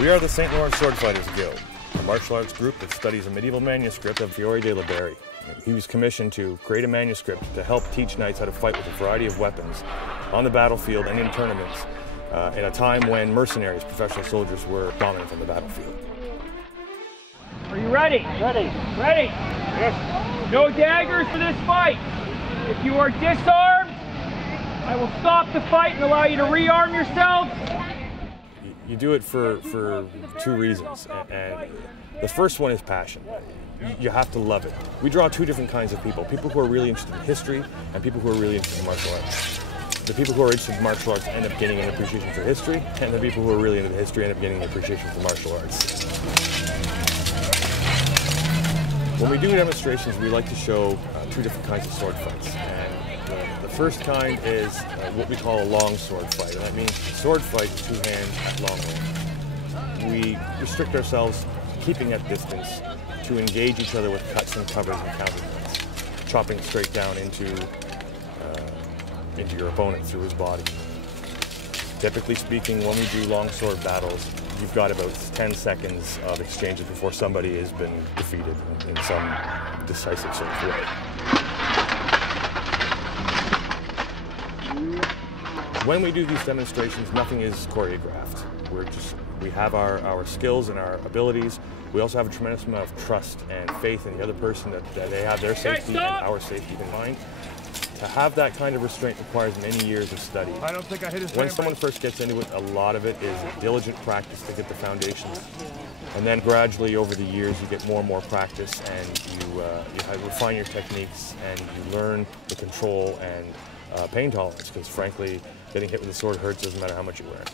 We are the St. Lawrence Sword Fighters Guild, a martial arts group that studies a medieval manuscript of Fiore de la Barry. He was commissioned to create a manuscript to help teach knights how to fight with a variety of weapons on the battlefield and in tournaments in a time when mercenaries, professional soldiers, were dominant on the battlefield. Are you ready? Ready. Ready? Yes. No daggers for this fight. If you are disarmed, I will stop the fight and allow you to rearm yourself. You do it for two reasons, and the first one is passion. You have to love it. We draw two different kinds of people who are really interested in history and people who are really interested in martial arts. The people who are interested in martial arts end up getting an appreciation for history, and the people who are really into the history end up getting an appreciation for martial arts. When we do demonstrations, we like to show two different kinds of sword fights. And the first kind is what we call a long sword fight. And that means sword fight is two hands at long range. We restrict ourselves keeping at distance to engage each other with cuts and covers and countercuts, chopping straight down into your opponent through his body. Typically speaking, when we do long sword battles, you've got about 10 seconds of exchanges before somebody has been defeated in some decisive sort of way. When we do these demonstrations, nothing is choreographed. We have our skills and our abilities. We also have a tremendous amount of trust and faith in the other person that they have their safety and our safety in mind. To have that kind of restraint requires many years of study. I don't think I hit his When someone first gets into it, a lot of it is diligent practice to get the foundations. And then gradually over the years you get more and more practice, and you refine your techniques, and you learn the control and pain tolerance, because frankly, getting hit with a sword hurts, doesn't matter how much you learn.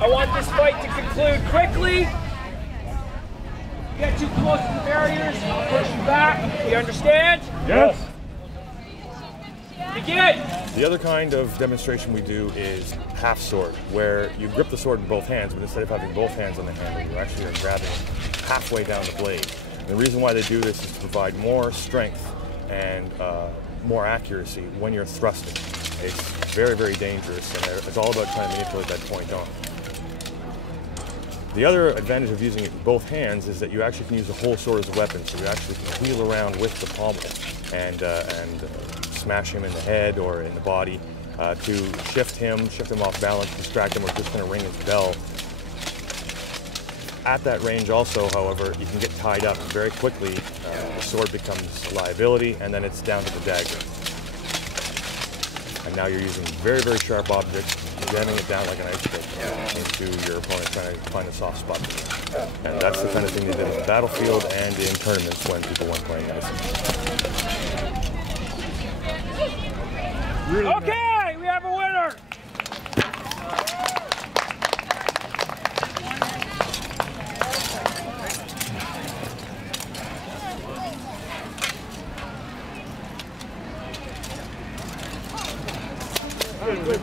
I want this fight to conclude quickly. Get too close to the barriers, I'll push you back. You understand? Yes. Begin! The other kind of demonstration we do is half sword, where you grip the sword in both hands, but instead of having both hands on the handle, you actually are grabbing halfway down the blade. And the reason why they do this is to provide more strength and more accuracy when you're thrusting. It's very, very dangerous, and it's all about trying to manipulate that point on. The other advantage of using it in both hands is that you actually can use the whole sword as a weapon, so you actually can wheel around with the pommel and smash him in the head or in the body to shift him off balance, distract him, or just kind of ring his bell. At that range also, however, you can get tied up very quickly. The sword becomes a liability, and then it's down to the dagger. And now you're using very, very sharp objects, jamming it down like an ice pick into your opponent, trying to find a soft spot. And that's the kind of thing they did on the battlefield and in tournaments when people weren't playing nice. Okay, we have a winner! Good.